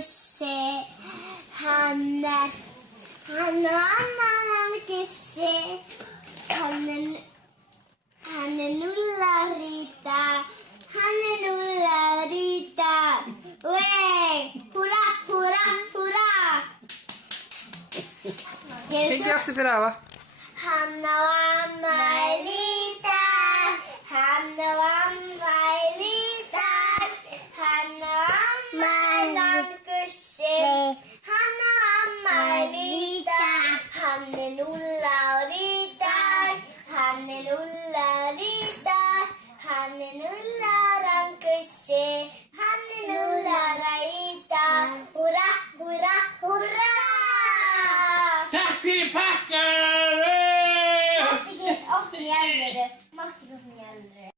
Gussi, hann og annan Gussi, hann nullar í dag, nullar í dag, húrra, húrra, húrra. Syngdu aftur fyrir afa. Hann á afmæli í dag, hann á afmæli í dag, hann á afmæli Gussi, hann á afmæli í dag, hann 0 ár í dag, hann 0 ár í dag, hann 0 ára Gussi, hann 0 ára í dag, húrra, húrra, húrra! Takk fyrir pakkan! Mátti ekki opna í alvöru.